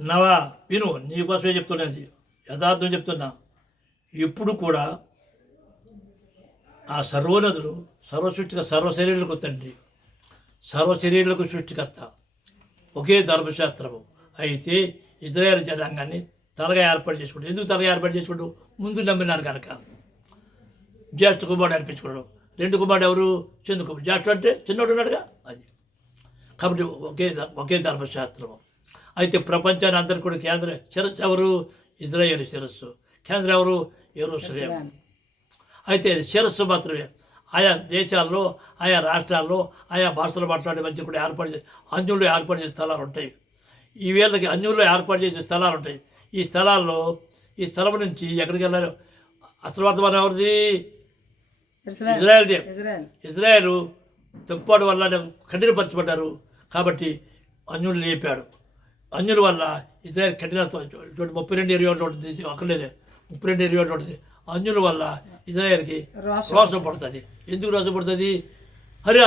నవా విను, నీకోసమే చెప్తున్నది, యథార్థం చెప్తున్నా. ఎప్పుడు కూడా ఆ సర్వోన్నతుడు సర్వసృష్టిక సర్వశరీరులకు తండ్రి, సర్వశరీరులకు సృష్టికర్త, ఒకే ధర్మశాస్త్రము. అయితే ఇజ్రాయేల్ జనాంగాన్ని తలగా ఏర్పాటు చేసుకుంటాడు. ఎందుకు తలగా ఏర్పాటు చేసుకుంటూ? ముందు నమ్మినారు కనుక. జ్యేష్ఠ కుమారుడు అర్పించుకున్నాడు. రెండు కుమారుడు ఎవరు? చిన్న కుమారుడు. జ్యేష్ఠ అంటే చిన్నోడు ఉన్నాడుగా, అది. కాబట్టి ఒకే ధర్మశాస్త్రము. అయితే ప్రపంచాన్ని అందరికీ కూడా కేంద్ర శిరస్సు ఎవరు? ఇజ్రాయేల్ శిరస్సు. కేంద్రం ఎవరు? యెరూషలేం. అయితే శిరస్సు మాత్రమే. ఆయా దేశాల్లో, ఆయా రాష్ట్రాల్లో, ఆయా భాషలు మాట్లాడే మధ్య కూడా అన్యుల్లో ఏర్పాటు చేసే స్థలాలు ఉంటాయి. ఈ వీళ్ళకి అన్యుల్లో ఏర్పాటు చేసే స్థలాలు ఉంటాయి. ఈ స్థలాల్లో ఈ స్థలం నుంచి ఎక్కడికి వెళ్ళారు? అసలు వర్తమానం ఎవరిది? ఇజ్రాయేల్దే. ఇజ్రాయేల్ తప్పాడు వల్ల కఠినపరచబడ్డారు. కాబట్టి అన్యులు లేపాడు. అన్యుల వల్ల ఇజ్రాయేల్ కఠినత్వం చూడండి. 32:21 ఉంటుంది, అక్కర్లేదే. 32:21 ఉంటుంది. అన్యుల వల్ల ఇజ్రాయేల్కి రోషం పడుతుంది. ఎందుకు రోషం పడుతుంది? అరే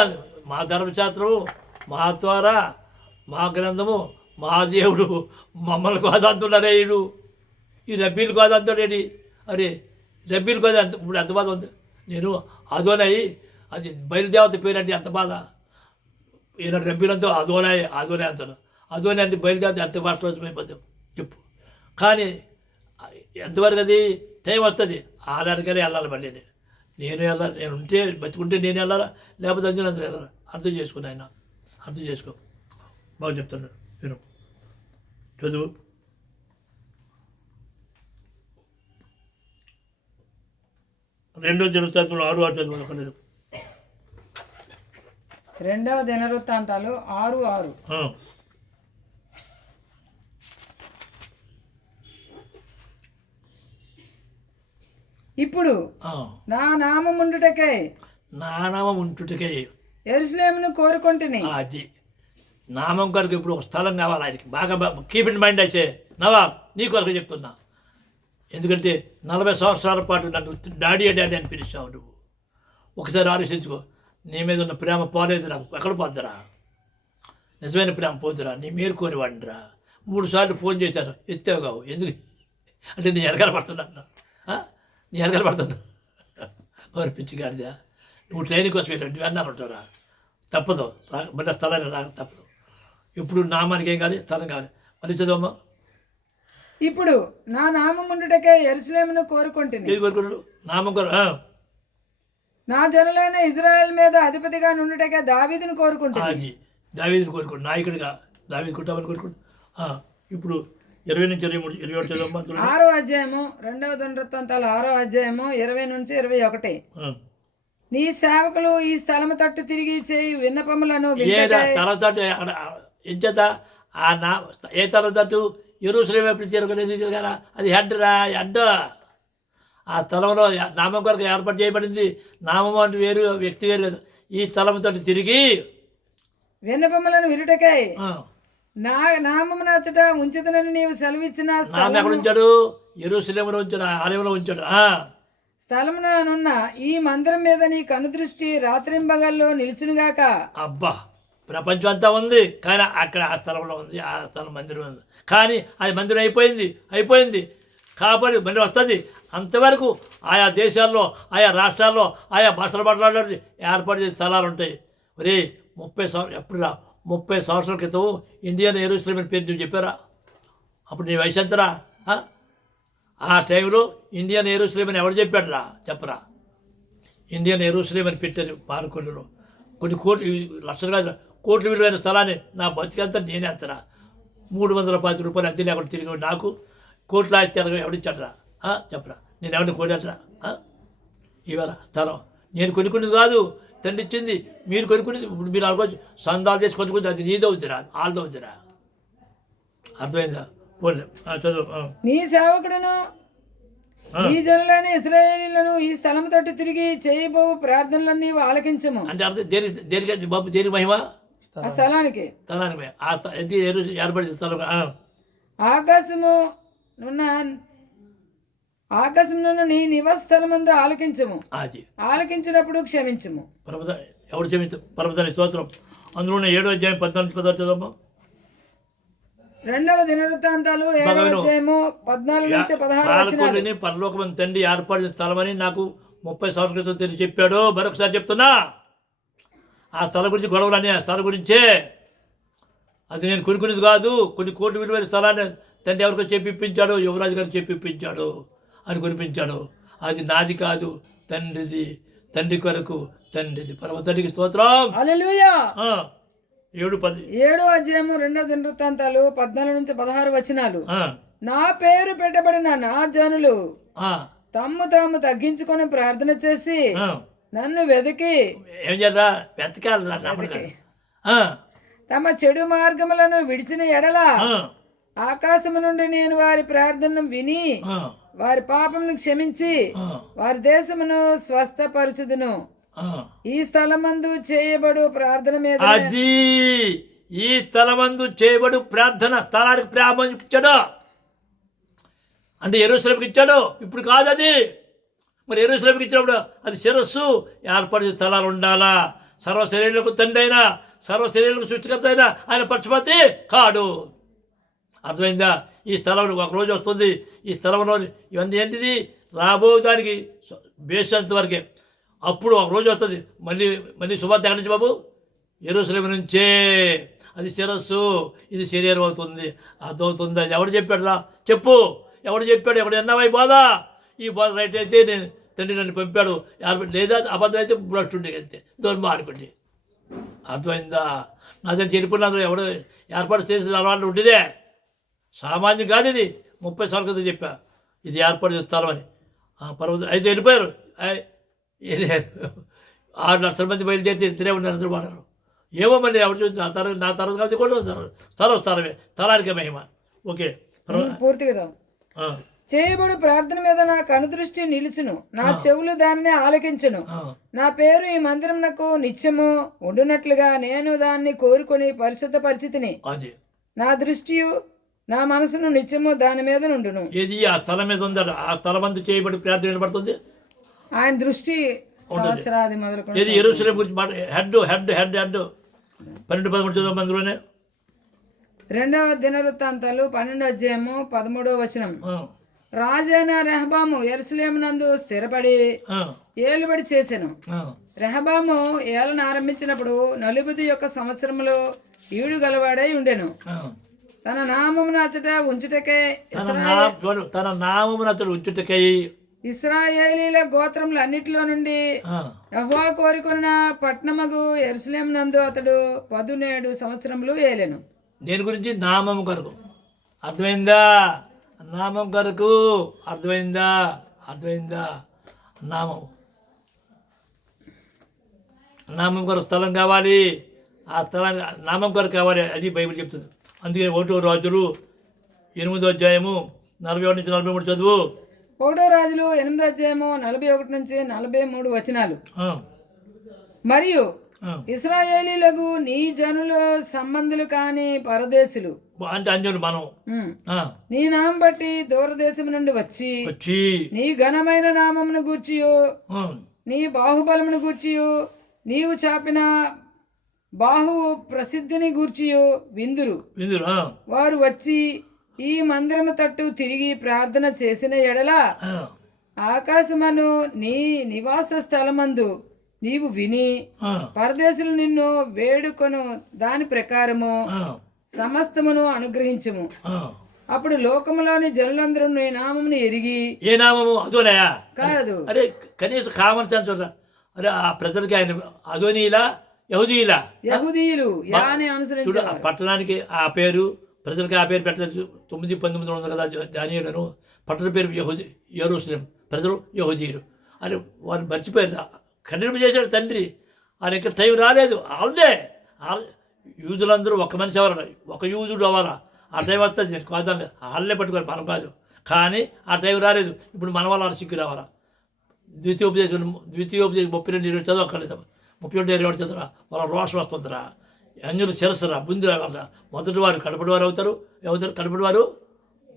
మా ధర్మశాస్త్రము, మా ద్వారా, మా గ్రంథము, మా దేవుడు మమ్మల్ని కాదంటున్నారే వీడు. ఈ రబ్బీలు కాదంటాడేది. అరే రబ్బీలు కాదు. ఇప్పుడు ఎంత బాధ ఉంది. నేను అదోనయి, అది బయలుదేవత పేరంటే ఎంత బాధ. ఈయన రబ్బీలంతా అదోనే అంటాను. అదోనే అంటే బయలుదేవత ఎంత కష్టమైపోతాం చెప్పు. కానీ ఎంతవరకు అది టైం వస్తుంది. ఆలయానికైనా వెళ్ళాలి. మళ్ళీ నేను వెళ్ళాలి. నేను ఉంటే బతుకుంటే నేను వెళ్ళాలా, లేకపోతే అంజులు అందరూ వెళ్ళాలి. అర్థం చేసుకుని ఆయన అర్థం చేసుకో. బాగా చెప్తున్నాడు, నేను చదువు. రెండో దినవృత్తాంతాలు 6:6 చదువు. రెండవ దినవృత్తాంతాలు 6:6. ఇప్పుడు నా నామం ఉండుటకై యెరూషలేమును కోరుకుంటుని. అది నామం కొరకు ఇప్పుడు ఒక స్థలం కావాలి ఆయనకి. బాగా కీప్ ఇన్ మైండ్ అయితే నవా, నీ కొరకు చెప్తున్నా. ఎందుకంటే 40 సంవత్సరాల పాటు నన్ను డాడీ అని పిలిచావు నువ్వు. ఒకసారి ఆలోచించుకో. నీ మీద ఉన్న ప్రేమ పోలేదు నాకు. ఎక్కడ పోద్దురా? నిజమైన ప్రేమ పోతురా? నీ మేలుకోని వాడినిరా. 3 సార్లు ఫోన్ చేశాను, ఎత్తావు కావు. ఎందుకు అంటే నీ ఎరగల పడుతున్నా. నీ ఎరగల పడుతున్నా. ఎవరు పిచ్చి గాడిదా? నువ్వు ట్రైనింగ్ కోసం వెళ్ళి అన్నారు ఉంటారా? తప్పదు. మళ్ళీ స్థలానికి రాక తప్పదు. ఇప్పుడు నామానికి ఏం కావాలి? స్థలం కావాలి. మళ్ళీ చదవమ్మా. ఇప్పుడు నా నామం ఉండుటకై యెరూషలేమును కోరుకుంటుని. ఏది కోరుకుంటు? నామం నా జనులైన ఇజ్రాయెల్ మీద అధిపతిగా నుండుటకై దావీదును కోరుకుంటుని. అది దావీదుని కోరుకుంటు. నాయకుడిగా దావీదు కుటుంబాన్ని కోరుకుంటు. ఇప్పుడు 20 నుంచి 23, 27 చదవమ్మా. 6వ అధ్యాయము, రెండవ దినవృత్తాంతాలు 6వ అధ్యాయము 20 నుంచి 21. నీ సేవకులు ఈ స్థలము తట్టు తిరిగి చేయి విన్నపములను ఎంచేత ఏ తల తట్టు? యెరూషలేం ఎప్పుడు చేరుకునేది కదా, అది హెడ్ హెడ్. ఆ స్థలంలో నామం కొరకు ఏర్పాటు చేయబడింది. నామం అంటే వేరు, వ్యక్తి వేరు కదా. ఈ స్థలం తట్టు తిరిగి విన్నపములను వినుటకై నా నామము నచ్చట ఉంచుదనని నీవు సెలవిచ్చిన స్థలం ఎక్కడ ఉంచాడు? యెరూషలేములో ఉంచాడు, ఆలయంలో ఉంచాడు. స్థలమున ఈ మందిరం మీద నీ కనుదృష్టి రాత్రింబగల్లో నిలుచునుగాక. అబ్బా, ప్రపంచం అంతా ఉంది కానీ అక్కడ ఆ స్థలంలో ఉంది. ఆ స్థలం మందిరం ఉంది కానీ అది మందిరం అయిపోయింది కాబట్టి మళ్ళీ వస్తుంది. అంతవరకు ఆయా దేశాల్లో, ఆయా రాష్ట్రాల్లో, ఆయా భాషలు మాట్లాడే ఏర్పాటు చేసే స్థలాలు ఉంటాయి. మరి 30 సంవత్సరాల క్రితం ఇండియన్ యెరూషలేం అని పేరు నువ్వు చెప్పారా? అప్పుడు నీ వయసు ఎంతరా? ఆ టైంలో ఇండియన్ యెరూషలేం అని ఎవరు చెప్పాడురా? చెప్పరా. ఇండియన్ యెరూషలేం అని పెట్టారు పాలకొల్లులో. కొన్ని లక్షలు కాదు, కోట్ల విలువైన స్థలాన్ని నా బతికంతా నేనే అంతరా. 310 రూపాయలు అద్దె లేకుండా తిరిగి నాకు కోట్ల ఆస్తి ఎవడిచ్చాడరా? చెప్పరా. నేను ఎవరిని కోడాడరా? ఇవాళ స్థలం నేను కొనుక్కునేది కాదు, తండ్రి ఇచ్చింది. మీరు కొనుక్కునేది. ఇప్పుడు మీరు అనుకోవచ్చు సందాలు చేసి కొనుక్కుంది, అది నీదవుతురా, వాళ్ళదవుతురా. అర్థమైందా? పోలే చదువు. నీ సేవకుడును ఈ జనులైన ఇశ్రాయేలీయులను ఈ స్థలం తట్టు తిరిగి చేయబో ప్రార్థనలన్నీ ఆలకించము. అంటే అర్థం దేనికి బాబు? దేనికి మహిమ? ఆ స్థలానికి ఏర్పడిన స్థలం. ఆకాశమును నీ నివాస స్థలమందు ఆలకించము. అది ఆలకించినప్పుడు క్షమించము. ఎవరు క్షమించు? పరమదాని స్తోత్రం. అందులో 7వ అధ్యాయం 14-16 చదవమ్మా. రెండవ దినవృత్తాంతాలు 7వ అధ్యాయము 14 నుంచి 16 వచనాలు. పాలకుడిని పరలోకమైన తండ్రి ఏర్పడిన స్థలమని నాకు 30 సంవత్సరాల క్రితం తెలిసి చెప్పాడు. మరొకసారి చెప్తున్నా, ఆ స్థలం గురించి గొడవలని ఆ స్థలం గురించే. అది నేను కొనుక్కునేది కాదు. కొన్ని కోటి విలువైన స్థలాన్ని తండ్రి ఎవరికో చెప్పిప్పించాడు, యువరాజు గారు చెప్పిప్పించాడు అని కొనిపించాడు. అది నాది కాదు, తండ్రిది. తండ్రి కొరకు తండ్రిది. పరమ తండ్రికి స్తోత్రం. హల్లెలూయా. 7:10. 7వ అధ్యాయము రెండవ దినవృత్తాంతాలు 14 నుంచి 16 వచనాలు. నా పేరు పెట్టబడిన నా జనులు తమ్ము తాము తగ్గించుకొని ప్రార్థన చేసి నన్ను వెతికి ఏం చేయాలా? వెతకాలి. తమ చెడు మార్గములను విడిచిన ఎడల ఆకాశము నుండి నేను వారి ప్రార్థనను విని వారి పాపమును క్షమించి వారి దేశమును స్వస్థపరచుదును. ఈ స్థలమందు చేయబడు ప్రార్థన మీద అది ఈ స్థలమందు చేయబడు ప్రార్థన స్థలానికి ప్రారంభం ఇచ్చాడు. అంటే యెరూషలేముకి ఇచ్చాడు. ఇప్పుడు కాదు అది. మరి యెరూషలేముకి ఇచ్చినప్పుడు అది శిరస్సు ఏర్పడిన స్థలాలు ఉండాలా. సర్వ శరీరులకు తండ్రి అయినా సర్వ శరీరులకు సృష్టికర్త అయినా ఆయన పక్షపాతి కాడు. అర్థమైందా? ఈ స్థలం ఒక రోజు వస్తుంది. ఈ స్థలంలో ఇవన్నీ ఏంటిది? రాబోదానికి బేసేంత వరకే. అప్పుడు ఒక రోజు వస్తుంది. మళ్ళీ శుభార్త ఎక్కడి నుంచి బాబు? యెరూషలేము నుంచే. అది శిరస్సు, ఇది శరీరం అవుతుంది. అర్థమవుతుంది. అది ఎవడు చెప్పాడు రా? చెప్పు. ఎవడు చెప్పాడు? ఎవడు ఎన్నవై బాధ? ఈ బాధ రైట్ అయితే నేను తండ్రి నన్ను పంపాడు. లేదా అబద్ధం అయితే భ్రష్టుండే అంతే, దుర్మార్గుండి. అర్థమైందా? నా దగ్గర చెరిపోయిన ఎవడు ఏర్పాటు చేసిన అలవాటు ఉండేదే. సామాన్యం కాదు ఇది. 30 సంవత్సరాల క్రితం చెప్పా ఇది ఏర్పాటు చేస్తామని. పర్వతం అయితే వెళ్ళిపోయారు. 6 లక్షల మంది బయలుదేరితే ఇద్దరే ఉన్నారు, అందరూ వాడారు. ఏమో మళ్ళీ ఎవరు చూసి నా తరం కాబట్టి కూడా స్థలమే స్థలానికే మహిమ. ఓకే, పూర్తిగా చేయబడు ప్రార్థన మీద నా కనుదృష్టి నిలుచును, నా చెవులు దాన్ని ఆలకించును. నా పేరు ఈ మందిరమునకు నిత్యము ఉండునట్లుగా నేను దాన్ని కోరుకొని పరిశుద్ధ పరిస్థితిని. నా దృష్టియు నా మనసును నిత్యము దాని మీద నుండును. ఏది ఆ తల మీద ఉందా? ఆ తల మంది చేయబడి ప్రార్థన వినబడుతుంది. ఆయన దృష్టి సంవత్సరాది మొదలుకొని ఏది యెరూషలేము గురించి మాట హెడ్ 12-13 మందిలోనే. 2వ దినవృత్తాంతాలు 12వ అధ్యాయము 13వ వచనం. రాజైన రెహబాము యెరూషలేము నందు స్థిరపడి ఏలుబడి చేసెను. రెహబాము ఏలను ఆరంభించినప్పుడు 40 యొక్క సంవత్సరములు ఈడు గలవాడై ఉండెను. తన నామమును అచ్చట ఉంచుటకై ఇశ్రాయేలీల గోత్రములు అన్నిటిలో నుండి యెహోవా కోరుకున్న పట్టణమగు యెరూషలేము నందు అతడు 17 సంవత్సరములు ఏలెను. దేని గురించి? నామం కొరకు. అర్థమైందా? నామం కొరకు. అర్థమైందా? నామం కొరకు స్థలం కావాలి. ఆ స్థలానికి నామం కొరకు కావాలి. అది బైబిల్ చెప్తుంది. అందుకే 1వ రాజులు 8వ అధ్యాయము 41 నుంచి 43 చదువు. 1వ రాజులు 8వ అధ్యాయము 41 నుంచి 43 వచనాలు. మరియు ఇశ్రాయేలీలకు నీ జనుల సంబంధులు కాని పరదేశులు అంటే అంజులు మనం నీ నామం బట్టి దూరదేశం నుండి వచ్చి నీ ఘనమైన నామమును గూర్చియు నీ బాహుబలమును గూర్చియు నీవు చాపిన బాహు ప్రసిద్ధిని గూర్చియు విందురు. వారు వచ్చి ఈ మందిరము తట్టు తిరిగి ప్రార్థన చేసిన ఎడల ఆకాశమను నీ నివాస స్థలమందు నీవు విని పరదేశులు నిన్ను వేడుకొను దాని ప్రకారము సమస్తమును అనుగ్రహించము. అప్పుడు లోకములోని జనులందరూ నీ నామమును ఎరిగి. ఏ నామము? అదోనయా? కాదు. అరే కనీసం కామన్ సెన్స్ చూడ. అరే ఆ ప్రజలకి ఆయన అదోనీలా యహూదీయులు అనుసరించారు. పట్టణానికి ఆ పేరు, ప్రజలకి ఆ పేరు పెట్టలేదు. 9-19 ఉంది కదా దానియేలును. పట్టణ పేరు యెరూషలేము, ప్రజలు యహూదీయులు. అని వారు మర్చిపోయారు. ఖండింప చేశాడు తండ్రి. ఆయన ఇంకా టైం రాలేదు. వాళ్ళదే యూదులందరూ ఒక మనిషి అవ్వాలన్నా, ఒక యూదుడు అవ్వాలా. ఆ టైం వస్తుంది. నేను కాదండి, వాళ్ళే పట్టుకోవాలి, మనం కాదు. కానీ ఆ టైం రాలేదు. ఇప్పుడు మన వాళ్ళ సిగ్గు రావాలా. ద్వితీయోపదేశం 32 చదవక్కర్లేదు. 32 చదువురా. వాళ్ళ రోషం వస్తుందిరా. అన్యులు శిరస్సురా, బుందిరా. వాళ్ళ మొదటి వారు కడపడి వారు అవుతారు. కడపడి వారు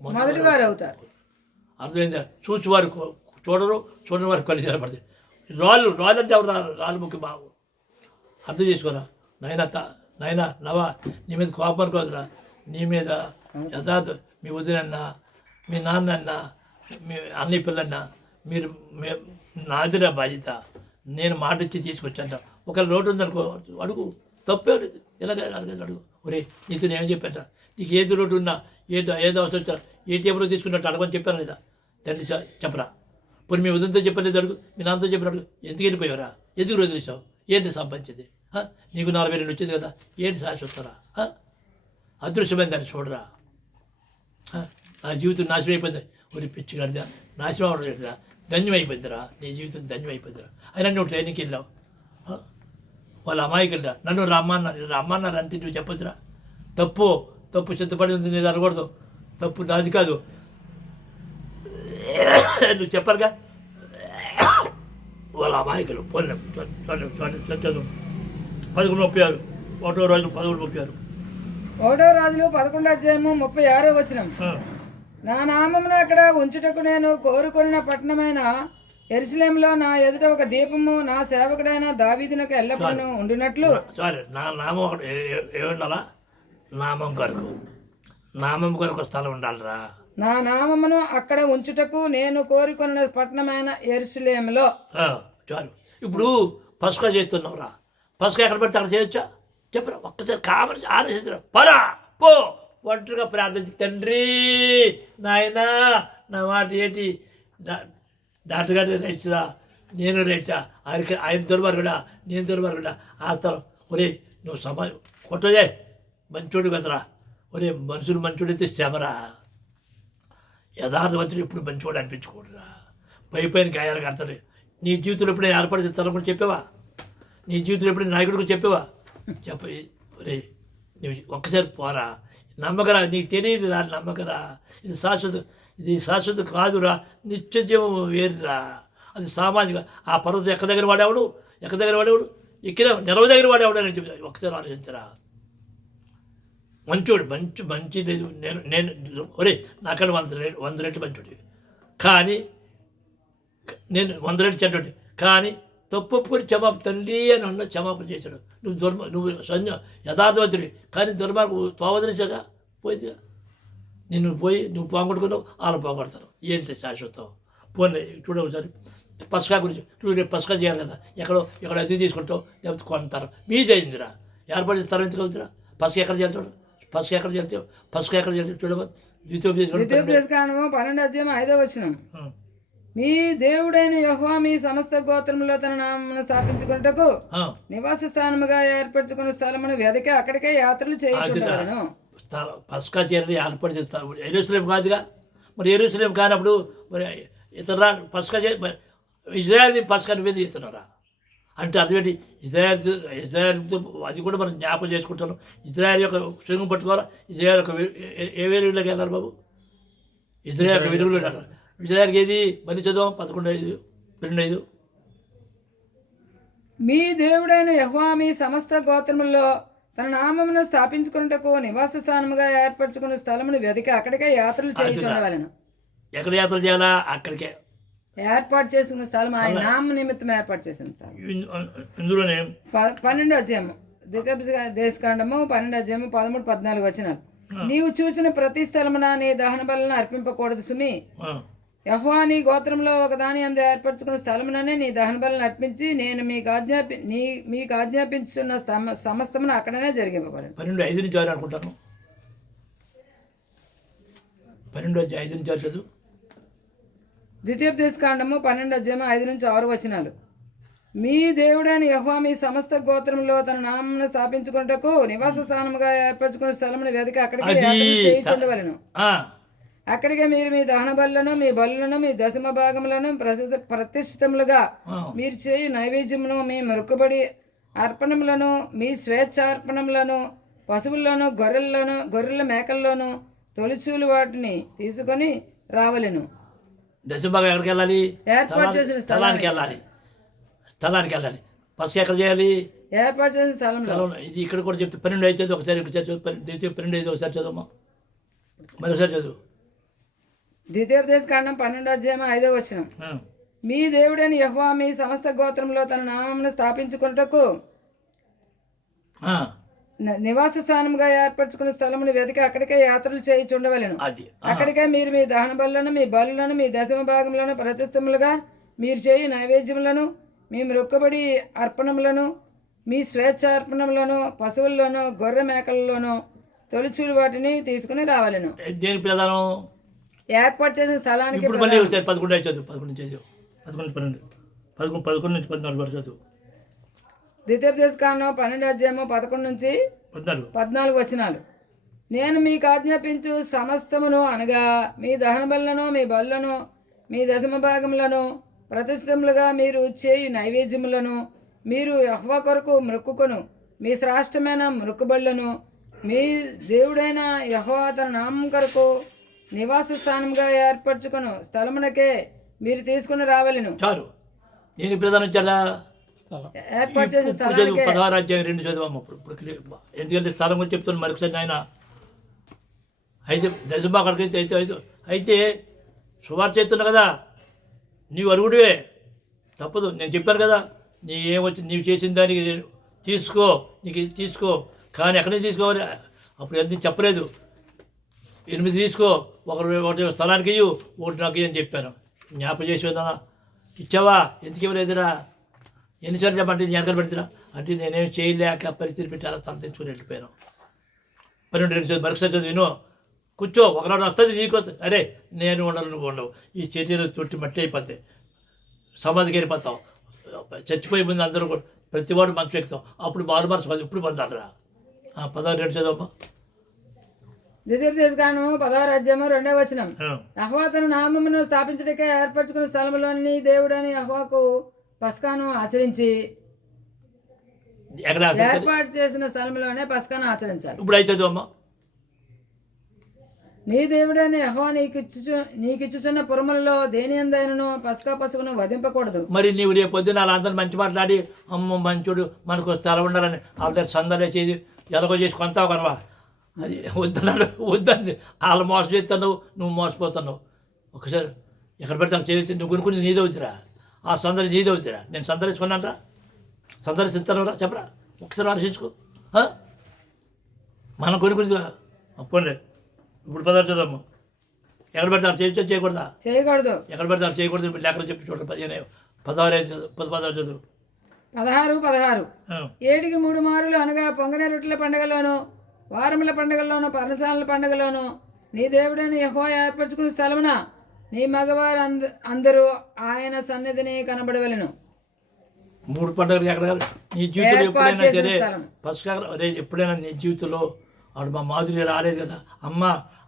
మొదటి వారు అవుతారు. అర్థమైందా? చూసేవారు చూడరు, చూడని వారు కలిసి ఏర్పడతాయి. రాళ్ళు అంటే ఎవరు? రాళ్ళు ముఖ్యం. బాబు అర్థం చేసుకోరా నాయనా. నవా, నీ మీద కోపం అనుకోదురా. నీ మీద యథార్థ మీ వదినన్నా మీ నాన్నన్నా మీ అన్ని పిల్లన్నా మీరు నాదిరా బాధ్యత. నేను మాట ఇచ్చి తీసుకొచ్చాను. ఒకవేళ లోటు ఉందనుకో అడుగు, తప్పే లేదు. ఎలాగ అడుగు, ఒరే నీతో నేను చెప్పాను, నీకు ఏది లోటు ఉన్నా ఏదో అవసరం వచ్చినా ఏ టేబుల్ తీసుకున్నట్టు అడగని చెప్పాను లేదా? తండ్రి చెప్పరా. పోనీ మీ ఉదయంతో చెప్పలేదు అడుగు, మీ నాన్నతో చెప్పినట్టు ఎందుకు వెళ్ళిపోయావరా, ఎందుకు రోజు చూసావు, ఏంటి సంపాదించేది? నీకు 40,000 వచ్చింది కదా, ఏంటి శాశ్వతరా? అదృశ్యమైన దాన్ని చూడరా. నా జీవితం నాశనం అయిపోయింది. ఒరి పిచ్చి కడిదా, నాశనం అవడం ధన్యం అయిపోయిందిరా, నీ జీవితం ధన్యం అయిపోయిందిరా. అయినా నువ్వు ట్రైనింగ్కి వెళ్ళావు, వాళ్ళ అమ్మాయికి వెళ్ళా, నన్ను రమ్మన్నారు అంటే నువ్వు చెప్పొచ్చురా. తప్పు సిద్ధపడి ఉంది, నేను అనకూడదు. తప్పు నాది కాదు, నువ్వు చెప్పరుగా. వాళ్ళ అమాయకులు పోలే చదువు 11:36 ఒకటో రోజు 11:36 ఒకటో రాజులు 11:36 వచనం. నా నామమును అక్కడ ఉంచుటకు నేను కోరుకున్న పట్టణమైన యెరూషలేములో నా ఎదుట ఒక దీపము నా సేవకుడైన దావీదునకు ఎల్లప్పుడూ ఉండునట్లు. చాలు, నా నామం ఒకటి ఏముండాలా? నామం కొరకు స్థలం ఉండాలిరా. నా నామమును అక్కడ ఉంచుటకు నేను కోరుకున్న పట్టణమైన యెరూషలేములో. చాలు. ఇప్పుడు పసుక చేస్తున్నావురా, పసుక ఎక్కడ పెడితే అక్కడ చేయొచ్చా? చెప్పరా, ఒక్కసారి కామర్స్ ఆలోచించరా. పరా పో, ఒంటరిగా ప్రార్థించి, తండ్రి నాయనా నా మాట ఏంటి, డాక్టర్ గారు రైట్రా, నేను రైటా, ఆయన దుర్మార్గుడా, నేను దుర్మార్గుడా. ఆ స్థలం ఒరే నువ్వు సమాజం కొట్టదే, మంచోడు కదరా. ఒరే మనుషులు మంచోడైతే శ్రమరా. యథార్థవంతుడు ఎప్పుడు మంచివాడు అనిపించకూడదా? పైపైన గాయాలు కడతారు. నీ జీవితంలో ఎప్పుడైనా ఏర్పడితే తలకుండా చెప్పావా? నీ జీవితంలో ఎప్పుడైనా నాయకుడికి చెప్పావా? ఒరే నువ్వు ఒక్కసారి పోరా, నమ్మకరా. నీకు తెలియదురా, నమ్మకరా. ఇది శాశ్వత కాదురా, నిత్య జీవం వేరురా. అది సామాజిక. ఆ పర్వతం ఎక్క దగ్గర వాడేవాడు ఎక్కిన నిలవ దగ్గర వాడేవాడు అని చెప్పి ఒకసారి ఆలోచించరా. మంచోడు, మంచి లేదు. నేను ఒరే నాకన్నా 100 రెట్లు మంచోడి, కానీ నేను 100 రెట్లు చెడ్డోడి, కానీ తప్పుకొని తండ్రి అని ఉన్న క్షమాపణ చేశాడు. నువ్వు యథార్థవంతుడి, కానీ దుర్మార్గం తోవదనిచాగా పోయిందిగా. నువ్వు పోగొట్టుకున్నావు, వాళ్ళు పోగొడతారు. ఏంటి శాశ్వతం? పోనీ చూడవుసారి పసుకా గురించి. నువ్వు రేపు పసుకా చేయాలి కదా, ఎక్కడో అతిథి తీసుకుంటావు, లేకపోతే కొంటారు. మీదైందిరా, ఏర్పడిన స్థలం ఎందుకు అవుతురా? పసుక ఎక్కడ చేస్తాడు? పసుక ఎక్కడ చేస్తావు చూడమని. ద్వితీయోపదేశకాండము 12:5 వచనం. మీ దేవుడైన యెహోవా మీ సమస్త గోత్రములో తన నామమును స్థాపించుకున్నటకు నివాస స్థానముగా ఏర్పరచుకున్న స్థలమును వెదకి అక్కడికే యాత్రలు చేయించుకుంటాను. పసుకా చీరలు ఏర్పాటు చేస్తాను. యెరూషలేం కాదుగా, మరి యెరూషలేం కానప్పుడు మరి ఇతర పసుకా ఇజ్రాయెల్ పసుకా నువ్వేది చేస్తున్నారా అంటే అర్థమేంటి? ఇజ్రాయెల్తో అది కూడా మనం జ్ఞాపకం చేసుకుంటాను. ఇజ్రాయెల్ యొక్క శృంగం పట్టుకోవాలా, ఇజ్రాయెల్ యొక్క ఏ వేరులోకి వెళ్ళాలి బాబు? ఇజ్రాయెల్ యొక్క వెలుగులో వెళ్ళాలి. ఇజ్రాయెల్కి ఏది మళ్ళీ చదువు 11:5 మీ దేవుడైన యెహోవా మీ సమస్త గోత్రములలో తన నామమును స్థాపించుకున్నటకు నివాస స్థానముగా ఏర్పరచుకున్న స్థలమును వెతికి అక్కడికే యాత్రలు చేయించుకోవాలను. ఎక్కడ యాత్రలు చేయాలా? అక్కడికే ఏర్పాటు చేసుకున్న స్థలం, ఆయన నామ నిమిత్తం ఏర్పాటు చేసిన స్థలం. ఇందులోనే 12వ అధ్యాయము ద్వితీయోపదేశకాండము 12వ 13-14 వచనాలు. నీవు చూచిన ప్రతి స్థలమున నీ దహన బలులను అర్పింపకూడదు సుమి. యెహోవా నీ గోత్రంలో ఒకదాని అందు ఏర్పరచుకున్న స్థలముననే నీ దహన బలులను అర్పించి నేను మీకు ఆజ్ఞాపించున్న సమస్తమును అక్కడనే జరిగింపబడను. 12:5 అనుకుంటాను. 12:5 చదువు. ద్వితీయోపదేశకాండము 12:5-6 వచనాలు. మీ దేవుడైన యెహోవా మీ సమస్త గోత్రంలో తన నామమును స్థాపించుకున్నటకు నివాస స్థానముగా ఏర్పరచుకున్న స్థలమును వెతికి అక్కడికి చేయించుండవలెను. అక్కడికే మీరు మీ దహన బలులను, మీ బలులను, మీ దశమ భాగములను ప్రతిష్ఠితములుగా మీరు చేయు నైవేద్యమును, మీ మొక్కుబడి అర్పణములను, మీ స్వేచ్ఛార్పణములను, పశువులను, గొర్రెల మేకల్లోను తొలిచూలు వాటిని తీసుకొని రావలెను. దశభాగం ఎక్కడికి వెళ్ళాలి? ఏర్పాటు చేసిన స్థలానికి వెళ్ళాలి. పసుపు ఎక్కడ చేయాలి? ఏర్పాటు చేసిన స్థలంలో. ఇది ఇక్కడ కూడా చెప్తే 12:5 చదువు. ఒకసారి 12:5 ఒకసారి చదువు, మరోసారి చదువు. ద్వితీయోపదేశకాండం 12:5 వచనం. మీ దేవుడైన యెహోవా మీ సమస్త గోత్రంలో తన నామమును స్థాపించుకున్నటకు నివాస స్థానంగా ఏర్పరచుకున్న స్థలమును వెతికి అక్కడికే యాత్రలు చేయుచుండవలెను. అది అక్కడికే మీరు మీ దహన బలులను, మీ బలులను, మీ దశమ భాగములను ప్రతిష్టములుగా మీరు చేయు నైవేద్యములను, మీ మొక్కుబడి అర్పణములను, మీ స్వేచ్ఛార్పణములను, పశువుల్లోనూ గొర్రె మేకలలోనూ తొలిచూలు వాటిని తీసుకుని రావాలను. దేని ప్రధానం ఏర్పాటు చేసిన స్థలానికి ఇప్పుడు మళ్ళీ వచ్చారు 11 అయి చదువు 11 నుంచి చదువు 11 12 11 నుంచి 14 వరకు చదువు ద్వితీయోపదేశకాండం 12 అధ్యాయము 11 నుంచి 14 వచనాలు. నేను మీకు ఆజ్ఞాపించు సమస్తమును అనగా మీ దహన బలులను, మీ బలులను, మీ దశమ భాగములను, ప్రతిష్టములుగా మీరు చేయు నైవేద్యములను, మీరు యెహోవా కొరకు మొక్కుకొను మీ శ్రేష్టమైన మొక్కుబడులను, మీ దేవుడైన యెహోవా తన నామం కొరకు నివాస స్థానంగా ఏర్పరచుకొను స్థలమునకే మీరు తీసుకుని రావలెను. చాలు నేను ప్రధానం ఇచ్చాడా ఏర్పాటు చేసిన ఇప్పుడు చదువు 16 అధ్యాయం 2 చదువు ఇప్పుడు ఎందుకంటే స్థలం గురించి చెప్తాను మరొకసారి ఆయన అయితే దశమా అక్కడికైతే అయితే సువార్త చేస్తున్నా కదా నీవు అరుగుడివే తప్పదు. నేను చెప్పాను కదా నీ ఏమొచ్చి నీవు చేసిన దానికి తీసుకో నీకు తీసుకో కానీ ఎక్కడి నుంచి తీసుకోవాలి అప్పుడు ఎంత చెప్పలేదు. 8 తీసుకో ఒకటి స్థలానికి ఇవ్వు ఒకటి నాకు అని చెప్పాను. జ్ఞాపకం చేసి వద్దా ఇచ్చావా ఎందుకు ఇవ్వలేదురా ఎన్నిసార్లు చెప్పంటే నేను వెనకాల పెడతారా అంటే నేనేం చేయలేక పరిస్థితి పెట్టి అలా తల తెచ్చుకుని వెళ్ళిపోయాను. 12 చదువు మరొకసారి చదువు విను కూర్చో ఒకనాడు వస్తుంది నీకు అరే నేను ఉండను నువ్వు ఉండవు ఈ చర్యలు తొట్టి మట్టి అయిపోతాయి సమాధికి వెళ్ళిపోతాం చచ్చిపోయే ముందు అందరూ కూడా ప్రతివాడు మంచి ఎక్కుతాం అప్పుడు మారు మనసు ఇప్పుడు పొందాలరా 16 చదువు ద్వితీయోపదేశకాండము 16 అధ్యాయము 2వ వచనం. యెహోవా తన నామమును స్థాపించడానికే ఏర్పరచుకున్న స్థలములోని దేవుడని యెహోవాకు పస్కాను ఆచరించి ఏర్పాటు చేసిన స్థలంలోనే పస్కాను ఆచరించాలి. ఇప్పుడు అయితే చదువు నీ దేవుడని యెహోవా నీకిచ్చుచున్న పురములలో దేని ఎందైనను పస్కా పశువును వధింపకూడదు. మరి నీవు రేపు పొద్దున వాళ్ళందరూ మంచి మాట్లాడి అమ్మ మంచుడు మనకు స్థలం ఉండాలని వాళ్ళ సందర్శేది ఎలాగో చేసి కొంతావు కనవా అది వద్దన్నాడు వద్దని వాళ్ళు మోసం చేస్తున్నావు నువ్వు మోసపోతున్నావు. ఒకసారి ఎక్కడ పెడతాను చేసి నువ్వు కొనుక్కుని నీదవుతురా ఆ సందర్శ నీదవుతురా నేను సందర్శించుకున్నానరా సందర్శిస్తానురా చెప్పరా ఒకసారి ఆలోచించుకో మనం కొనుక్కుని అప్పుడే ఇప్పుడు 16 చదవమ్మ ఎక్కడ పెడతారు చేయకూడదా చేయకూడదు ఎక్కడ పెడతారు చేయకూడదు లేఖలు చెప్పి చూడండి 16 చదువు 16 ఏడికి 3 మారులు అనగా పొంగనే రొట్టెల పండుగలోను వారముల పండుగల్లోను పర్ణశాలల పండుగలోను నీ దేవుడని యెహోవా ఏర్పరచుకున్న స్థలమున నీ మగవారు అందరూ ఆయన సన్నిధిని కనబడవలెను. 3 పండుగలు ఎక్కడ నీ జీవితంలో ఎప్పుడైనా సరే పసుక అరే ఎప్పుడైనా నీ జీవితంలో వాడు మా మాధురి రాలేదు కదా అమ్మ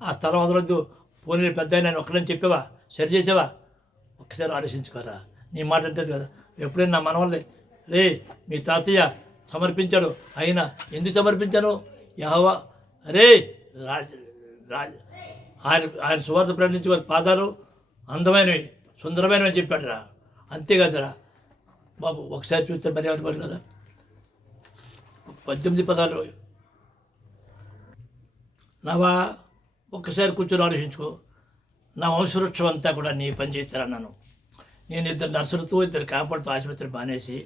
ఆ స్థలం వదలొద్దు పోనీ పెద్ద నేను ఒక్కడని చెప్పావా సరి చేసావా ఒక్కసారి ఆలోచించుకోరా నీ మాట అంటది కదా ఎప్పుడైనా నా మనవల్ని రే మీ తాతయ్య సమర్పించాడు అయినా ఎందుకు సమర్పించాను యెహోవా అరే ఆయన సువార్త ప్రకటించి వారి పాదాలు అందమైనవి సుందరమైనవి అని చెప్పాడు రా అంతే కదరా బాబు ఒకసారి చూస్తే మరి అనుకోరు కదా 18 పదాలు నవా ఒక్కసారి కూర్చొని ఆలోచించుకో నా వంశవృక్షం అంతా కూడా నీ పని చేస్తారన్నాను. నేను 2 నర్సులతో 2 కాపాడుతూ ఆసుపత్రి మానేసి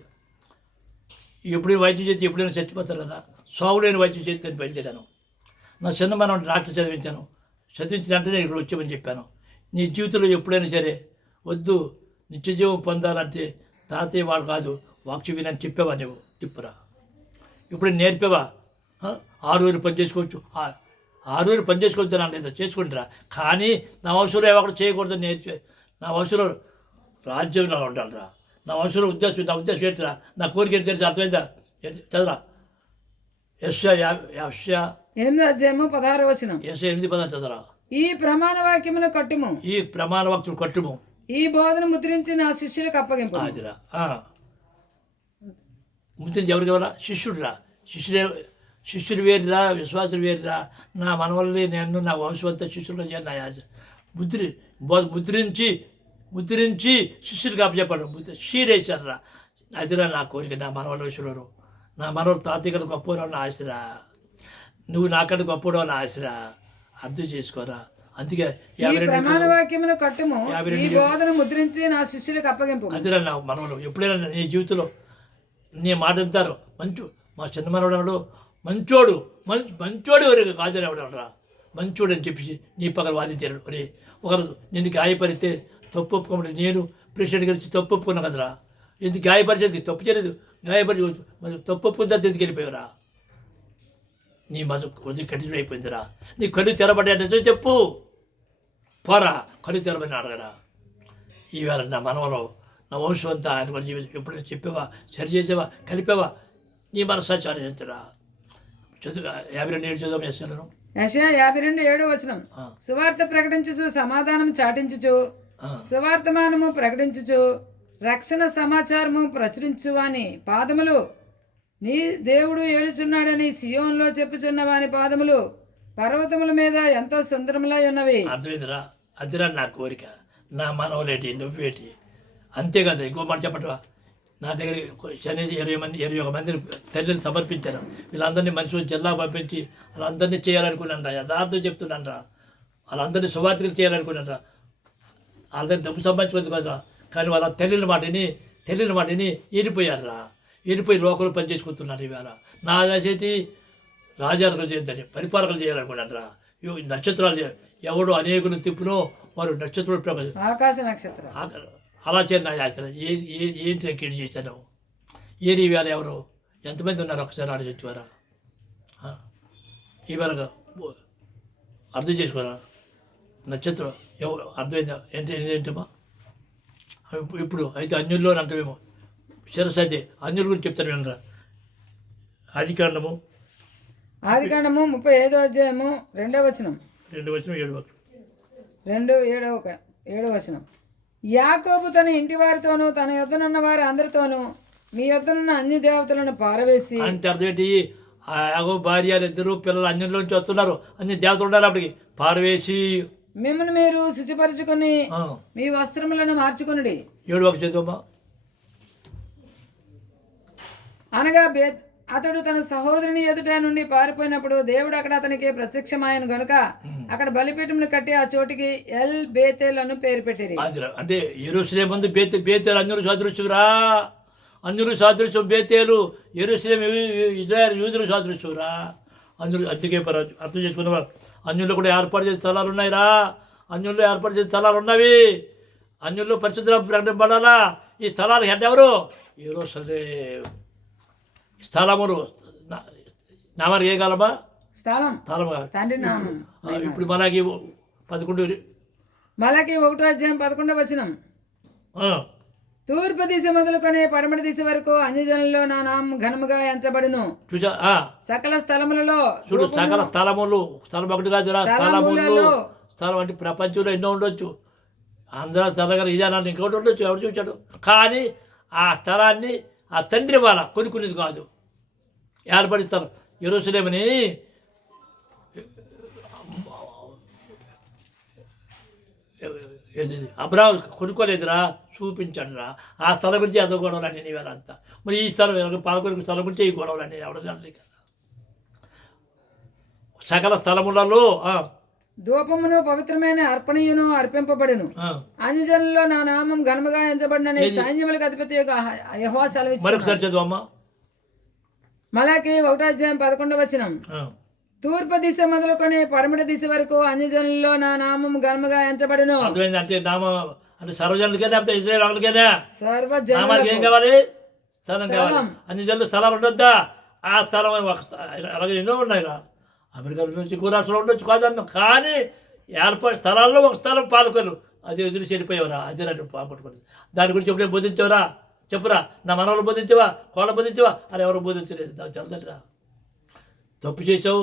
ఎప్పుడైనా వైద్యం చేసి ఎప్పుడైనా చచ్చిపోతారు కదా సాగులేని వైద్యం చేసి నేను బయలుదేరాను. నా చిన్న మనం డాక్టర్ చదివించాను చదివించిన వెంటనే ఇక్కడ వచ్చామని చెప్పాను. నీ జీవితంలో ఎప్పుడైనా సరే వద్దు నిత్యజీవం పొందాలంటే తాతయ్య వాడు కాదు వాక్య వినని చెప్పావా నువ్వు తిప్పురా ఇప్పుడు నేర్పావా 6 రోజులు పని చేసుకోవచ్చు 6 రోజులు పని చేసుకోవచ్చు నా లేదా చేసుకుంటారా కానీ నా అవసరం ఎవరు చేయకూడదని నేర్చే నా అవసరం రాజ్యంలో ఉండాలిరా నా అవసరం ఉద్దేశం నా ఉద్దేశం ఏంటిరా నా కోరిక ఏంటి తెలిసి అర్థమైందా చదరా యెషయా 8వ అధ్యాయము 16వ వచనం. యెషయా 8:16 చదరా. ఈ ప్రమాణ వాక్యమును కట్టుము ఈ ప్రమాణ వాక్యం కట్టుము ఈ బోధన ముద్రించి నా శిష్యులకు అప్పగింపు. అదిరా ముద్రించి ఎవరికి ఎవరా శిష్యుడురా శిష్యుడు వేరురా విశ్వాసులు వేరురా నా మనవల్ని నేను నా వంశవంతా శిష్యులు చేయాలి నా యాజ ముద్రించి శిష్యుడికి అప్పచెప్పాడు షీరేశారా అదిరా నా కోరిక నా మనవల విషయంలో నా మనవలు తాతయ్య కంటే గొప్పవాళ్ళని ఆశరా నువ్వు నాకంటే గొప్పవాళ్ళని ఆశరా అర్థం చేసుకోరా. అందుకే ప్రమాణ వాక్యమును కట్టుము ఈ బోధన ముద్రించి నా శిష్యులకు అప్పగింపు. అదిరా నా మనవలు ఎప్పుడైనా నీ జీవితంలో నీ మాట అంటారు మంచు మా చిన్న మనవడు మంచోడు మంచోడు ఎవరు కాదని ఎవడరా మంచోడు అని చెప్పేసి నీ పక్కన వాదించారు. ఒరే ఒకరు నిన్ను గాయపరిస్తే తప్పు ఒప్పుకోమని నేను ప్రెసిడెంట్ గారి తప్పు ఒప్పుకున్నా కదరా. ఎందుకు గాయపరిచేది తప్పు చేయలేదు, గాయపరి మరి తప్పు ఒప్పుకున్న తర్వాత ఎందుకు వెళ్ళిపోయావురా? నీ మనసు కొద్దిగా కఠినం అయిపోయిందిరా. నీ కళ్ళు తెరబడ్డా చెప్పు, పోరా కళ్ళు తెరబడిన అడగరా. ఈవేళ నా మనవలో నా వంశం అంతా ఆయన గురించి ఎప్పుడైనా చెప్పావా, సరి చేసావా, కలిపావా? నీ మనసాచారం ఎంతరా? చదువు 52 చదువు చేస్తాను. యెషయా 52:7 సువార్త ప్రకటించుచు సమాధానం చాటించుచు సువార్తమానము ప్రకటించుచు రక్షణ సమాచారము ప్రచురించు వాని పాదములు నీ దేవుడు ఏలుచున్నాడని సియోన్లో చెప్పుచున్న వాని పాదములు పర్వతముల మీద ఎంతో సుందరములై ఉన్నవి. అర్థమైందిరా? అదిరా నా కోరిక. నా మనవలేటి నువ్వేటి అంతే కదా. ఇంకో మాట చెప్పటవా? నా దగ్గర శని 21 మంది తల్లిని సమర్పించారు. వీళ్ళందరినీ మనిషి జిల్లా పంపించి వాళ్ళందరినీ చేయాలనుకున్నాను రా. యథార్థం చెప్తున్నాను రా. వాళ్ళందరినీ సువార్తలు చేయాలనుకున్నాను రా. వాళ్ళందరినీ డబ్బు సంపాదించుకోదు కదా. కానీ వాళ్ళ తల్లిని మాటని వెళ్ళిపోయారు రా. వెళ్ళిపోయి లోకలు పని చేసుకుంటున్నారు. ఇవాళ నా చేతి రాజాలకు చేయొద్దని పరిపాలకులు చేయాలనుకున్నాను రా. నక్షత్రాలు ఎవడు అనేకులు తిప్పునో వారు నక్షత్రాలు ఆకాశ నక్షత్రం అలా చేయను చేస్తాను. ఏంటి కీడు చేశాను? ఏది ఈవేళ ఎవరు ఎంతమంది ఉన్నారు ఒకసారి ఆలోచించువారా? ఈవేళ అర్థం చేసుకోరా. నక్షత్రం ఎవరు అర్థమైందా? ఏంటమ్మా ఇప్పుడు అయితే అన్యుల్లో అంటమేమో శిరస్సు అయితే అన్యుల గురించి చెప్తాను వినరా. ఆదికాండము 35 2వ వచనం 7వ వచనం యాకోబు తన ఇంటి వారితోనూ తన యొద్దనున్న వారి అందరితోనూ మీ యొద్దనున్న అన్య దేవతలను పారవేసి అంటే అర్థమేంటి? యాకోబు భార్య ఇద్దరు పిల్లలు అన్యుల్లోంచి వస్తున్నారు. అన్ని దేవతలు ఉన్నారు. అప్పటికి పారవేసి మిమ్మల్ని మీరు శుచిపరచుకుని మీ వస్త్రములను మార్చుకునుడి. 7వ చదువు. అనగా అతడు తన సహోదరుని ఎదుట నుండి పారిపోయినప్పుడు దేవుడు అక్కడ అతనికి ప్రత్యక్షమాయను గనుక అక్కడ బలిపీఠమును కట్టి ఆ చోటికి ఎల్ బేతేల్ అను పేరు పెట్టిరి. అంటే యెరూషలేము ముందు బేతేలు అన్యులు సాదృశ్యురా. అన్యులు సాదృశ్యం బేతేలు, యెరూషలేము ఇజ్రాయేలు యూదులు సాదృశ్యురా. అన్యులు అందుకే అర్థం చేసుకునేవారు. అన్యుల్లో కూడా ఏర్పాటు చేసే స్థలాలు ఉన్నాయిరా. అన్యుల్లో ఏర్పాటు చేసే స్థలాలు ఉన్నవి. అన్యుల్లో పరిశుద్ధ ప్రకటింపడాలా. ఈ స్థలాలు హెడ్ ఎవరు? యెరూషలేము స్థలములు. నామారు ఏ కాలమా? స్థలం తండ్రి నామం. ఇప్పుడు మలాకి 11 11వ వచనం తూర్పు దిశ మొదలుకొని పడమటి దిశ వరకు అన్యజనుల్లో నా నామం ఘనముగా ఎంచబడును. చూసా సకల స్థలములలో చూడు. సకల స్థలములు స్థలం ఒకటి కాదురా. స్థలం అంటే ప్రపంచంలో ఎన్నో ఉండొచ్చు. ఆంధ్ర తెలంగాణ ఇదే నన్ను ఇంకోటి ఉండొచ్చు. ఎవరు చూశాడు? కానీ ఆ స్థలాన్ని ఆ తండ్రి వాళ్ళ కొనుక్కునేది కాదు, ఏర్పడిస్తారు. యెరూషలేముని అబ్రాహం కొనుక్కోలేదురా, చూపించాడు రా. ఆ స్థలం గురించి అదో గొడవలని ఈవేళ అంతా. మరి ఈ స్థలం పాలకొరకు స్థలం గురించి ఈ గొడవలని ఎవడో జరగలేదు కదా. సకల స్థలములలో ధూపమును పవిత్రమైన అర్పణయును అర్పింపబడును. అన్యజనుల్లో నా నామం ఘనముగా ఎంచబడినని సైన్యములకు అధిపతి యెహోవా సెలవిచ్చాడు. మరొకసారి చదువమ్మా. మలాకి 1:11 వచనం తూర్పు దిశ మొదలుకొని పడమటి దిశ వరకు అన్యజనుల్లో నా నామం ఘనముగా ఎంచబడును. అర్థమైంది? అంటే నామం అంటే సర్వజనులకేనా లేకపోతే ఇజ్రాయేల్ వాళ్ళకేనా? సర్వజనులకు. ఏం కావాలి? స్థలం కావాలి. అన్ని జనులు స్థలాలు ఉండొద్దా? ఆ స్థలం అలాగే ఎన్నో ఉన్నాయిరా. అమెరికా నుంచి రాష్ట్రంలో ఉండొచ్చు కాదన్నాం. కానీ స్థలాల్లో ఒక స్థలం పాలకొలు అది ఎదురు చెడిపోయేవరా. అదే నన్ను పాపట్టుకుని దాని గురించి ఎప్పుడే బోధించావరా? చెప్పురా. నా మనవలు బోధించవా? కోళ్ళ బోధించవా? అని ఎవరు బోధించలేదు. నాకు తెలదరా. తప్పు చేసావు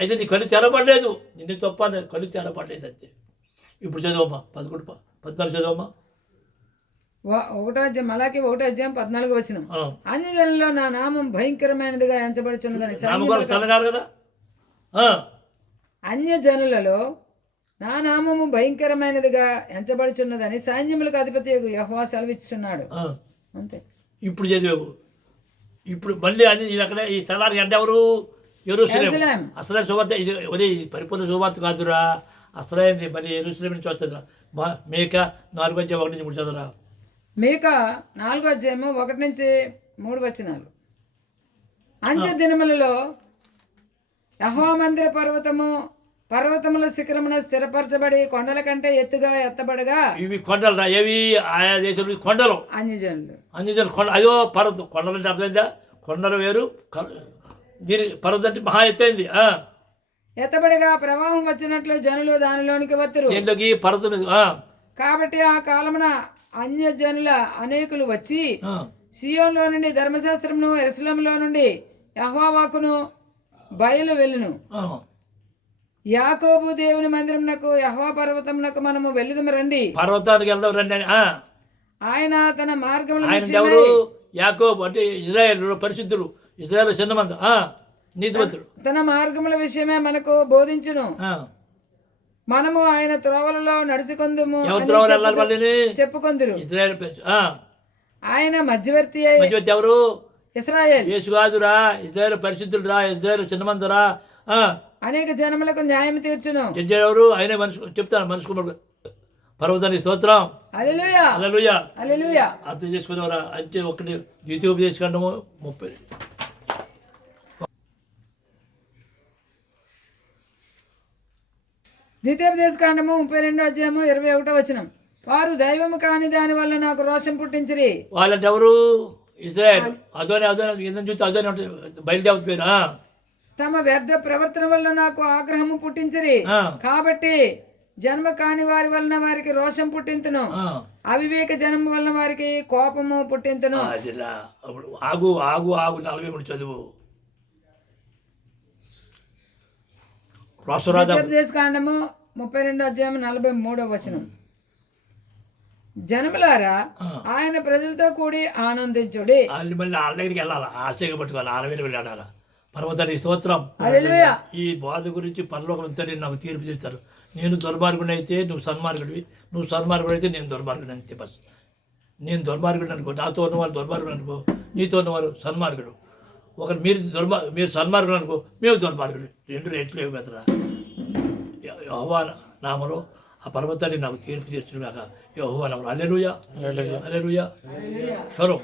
అయితే నీ కళ్ళు తెరపడలేదు. నిన్ను తప్ప కళ్ళు తెరపడలేదు అంతే. ఇప్పుడు చదవమ్మా 14 చదవమ్మా. మలాకి 1:14 వచనం అన్యజనుల్లో నా నామం భయంకరమైనదిగా ఎంచబడుచున్నదని. కదా అన్యజనులలో నా నామము భయంకరమైనదిగా ఎంచబడుచున్నదని సైన్యములకు అధిపతి యెహోవా సెలవిస్తున్నాడు. అంతే. ఇప్పుడు చదివావు. ఇప్పుడు మళ్ళీ అక్కడ ఈ స్థలానికి అంటే ఎవరు? యెరూషలేము. అసలే శుభార్త ఇది. ఒరే ఇది పరిపూర్ణ శుభార్త కాదురా. అసలైంది మరి యెరూషలేము నుంచి వస్తుందిరా. మేక 4:1-3 చదువురా. మేక 4:1-3 వచనాలు అంచె దినములలో యెహోవా మందిర పర్వతముల శిఖరమున స్థిరపరచబడి కొండల కంటే ఎత్తుగా ఎత్తబడగా ఇవి కొండలు రా, ఏవి ఆయా దేశంలో ఈ కొండలు అన్యజనులు అన్ని కొండ అయ్యో పర్వతం కొండలు అంటే అర్థమైందా? కొండలు వేరు, దీని పర్వతం అంటే మహా ఎత్తైంది. ఎత్తబడిగా ప్రవాహం వచ్చినట్లు జనులు దానిలోనికి వత్తురు. దీంట్లోకి పర్వతం మీద కాబట్టి ఆ కాలమున అన్యజనుల అనేకులు వచ్చి సియోన్లో నుండి ధర్మశాస్త్రమును యెరూషలేములో నుండి యెహోవా వాక్కును బయలు వెళ్ళును. యాకోబు దేవుని మందిరమునకు యెహోవా పర్వతమునకు మనము వెళ్ళుదము రండి. పర్వతానికి వెళ్దాం రండి అని. ఆయన తన మార్గముల ఆయన ఎవరు? యాకోబు అంటే ఇజ్రాయేల్ పరిశుద్ధులు, ఇజ్రాయేల్ చిన్నమంది నీతిమంతుడు. తన మార్గముల విషయమే మనకు బోధించును. మనము ఆయన త్రోవలలో నడుచుకొందుము చెప్పుకొందురు. ఇజ్రాయేల్ ఆయన మధ్యవర్తి ఎవరు? ఇశ్రాయేల్. యేసు కాదురా, ఇజ్రాయేల్ పరిశుద్ధులు రా, ఇజ్రాయేల్ చిన్నమందురా. అనేక జనములకు న్యాయం తీర్చును. ఎవరు? ఆయనే మనిషి చెప్తాను. మనిషి కుమారుడు పర్వతానికి స్తోత్రం. హల్లెలూయా హల్లెలూయా హల్లెలూయా. అర్థం చేసుకునేవారా? అంటే ఒకటి ద్వితీయోపదేశకాండము 30. ద్వితీయోపదేశకాండము 32:21. వారు దైవము కాని దాని వల్ల నాకు రోషం పుట్టించిరి. వాళ్ళంటే ఎవరు? ఇజ్రాయేల్. అదోనే ఎందుకు చూస్తే అదోనే ఉంటుంది బయలుదేవత పేరు. తమ వ్యర్థ ప్రవర్తన వల్ల నాకు ఆగ్రహము పుట్టించిరి. కాబట్టి జన్మ కాని వారి వలన వారికి రోషం పుట్టింతును, అవివేక జన్మ వలన వారికి కోపము పుట్టింతును. ఆగు ఆగు ఆగు 43 చదువు. ద్వితీయోపదేశకాండము 32:43. జనములారా ఆయన ప్రజలతో కూడి ఆనందించుడి. మళ్ళీ వాళ్ళ దగ్గరికి వెళ్ళాలా? ఆశగా పట్టుకోవాలి, ఆలవేలు వెళ్ళాలా? పర్వతానికి స్తోత్రం. హల్లెలూయా. ఈ బాధ గురించి పరలోకం అంతా నాకు తీర్పు తీస్తారు. నేను దుర్మార్గుడు అయితే నువ్వు సన్మార్గుడివి, నువ్వు సన్మార్గుడు అయితే నేను దుర్మార్గుడు అంతే. బస్ నేను దుర్మార్గుడు అనుకో, నాతో ఉన్న వాళ్ళు దుర్మార్గుడు అనుకో, నీతో ఉన్నవారు సన్మార్గుడు. ఒకరు మీరు సన్మార్గుడు అనుకో, మేము దుర్మార్గుడు. 2 రేట్లు లేవు కదరా. యెహోవా నామలో ఆ పర్వతాన్ని నాకు తీర్పు తీర్చును కాక యెహోవా నామలో. హల్లెలూయా హల్లెలూయా. స్వరం.